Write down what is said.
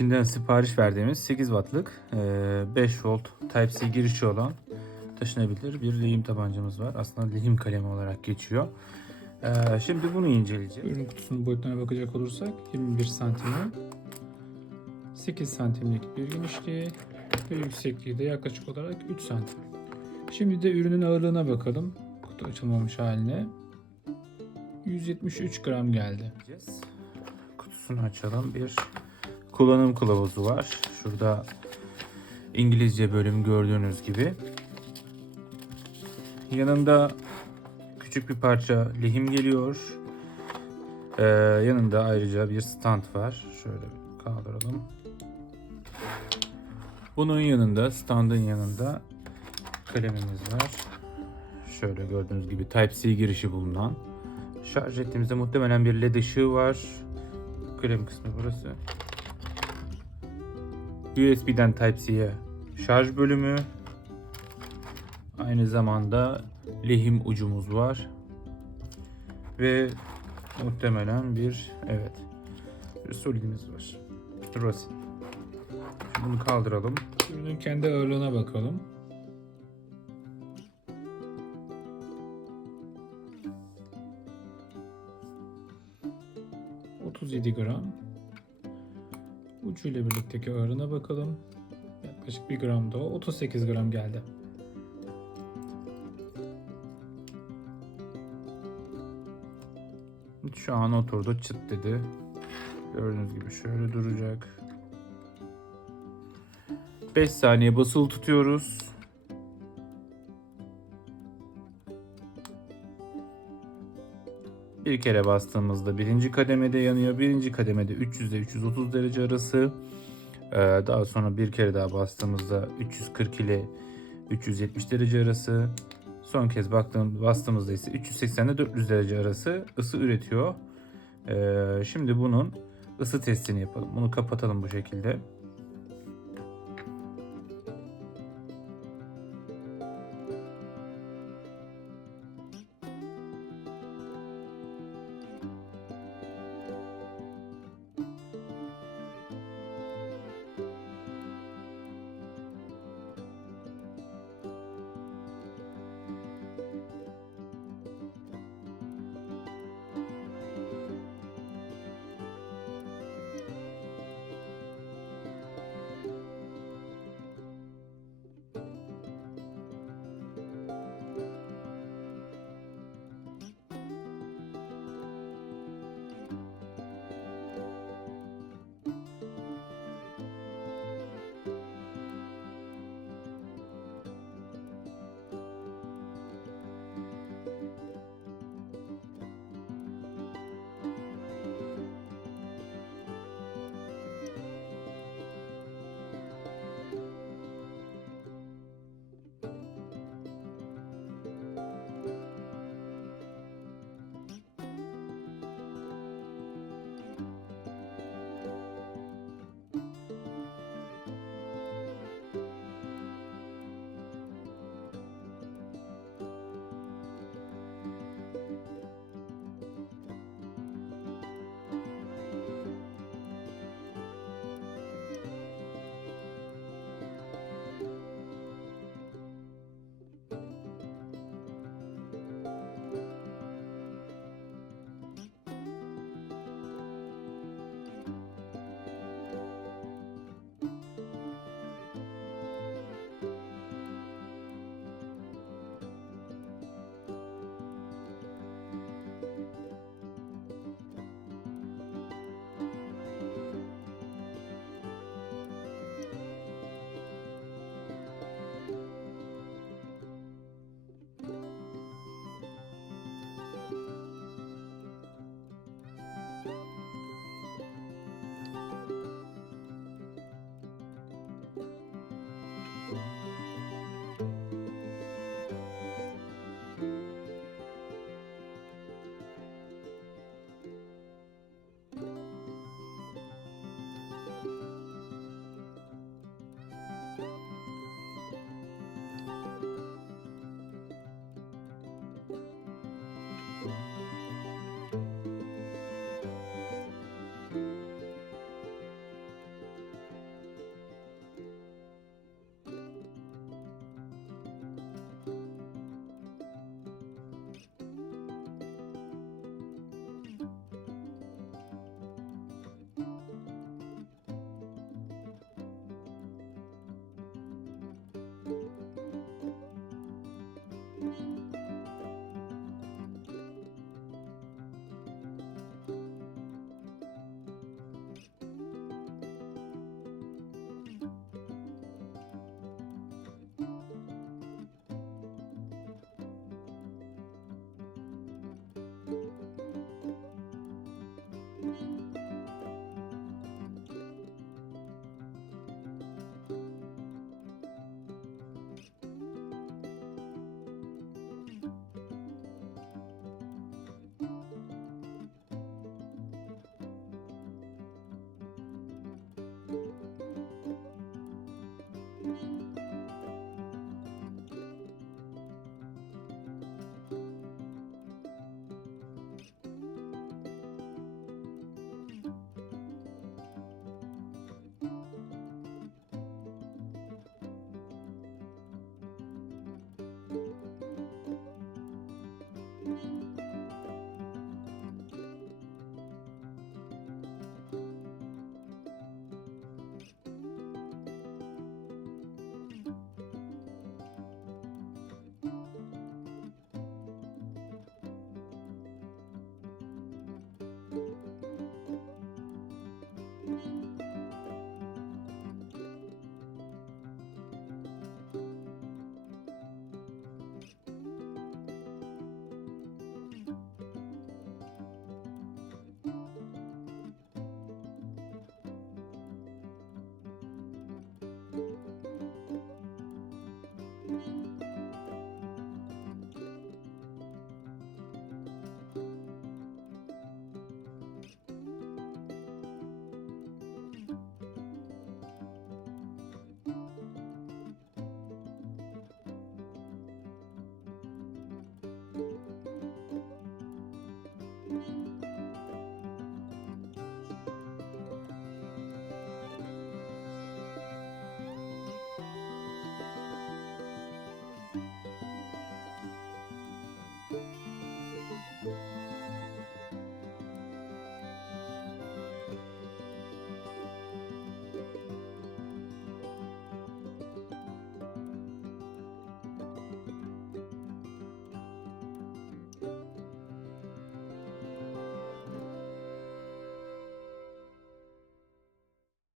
Çin'den sipariş verdiğimiz 8 wattlık 5 volt Type-C girişi olan taşınabilir bir lehim tabancamız var. Aslında lehim kalemi olarak geçiyor. Şimdi bunu inceleyeceğiz. Ürün kutusunun boyutlarına bakacak olursak 21 santime 8 santimlik bir genişliği ve yüksekliği de yaklaşık olarak 3 santim. Şimdi de ürünün ağırlığına bakalım. Kutu açılmamış haline. 173 gram geldi. Kutusunu açalım. Bir kullanım kılavuzu var. Şurada İngilizce bölüm gördüğünüz gibi. Yanında küçük bir parça lehim geliyor. Yanında ayrıca bir stand var. Şöyle kaldıralım. Bunun yanında, standın yanında kalemimiz var. Şöyle gördüğünüz gibi Type-C girişi bulunan. Şarj ettiğimizde muhtemelen bir led ışığı var. Kalem kısmı burası. USB'den Type-C'ye şarj bölümü. Aynı zamanda lehim ucumuz var. Ve muhtemelen bir solidimiz var. Rosin. Bunu kaldıralım. Ürünün kendi ağırlığına bakalım. ...37 gram. Ucuyla birlikteki ağırlığına bakalım. Yaklaşık 1 gram da o. 38 gram geldi. Şu an oturdu, çıt dedi. Gördüğünüz gibi şöyle duracak. 5 saniye basılı tutuyoruz. Bir kere bastığımızda birinci kademede yanıyor. Birinci kademede 300 ile 330 derece arası. Daha sonra bir kere daha bastığımızda 340 ile 370 derece arası. Son kez bastığımızda ise 380 ile 400 derece arası ısı üretiyor. Şimdi bunun ısı testini yapalım. Bunu kapatalım bu şekilde.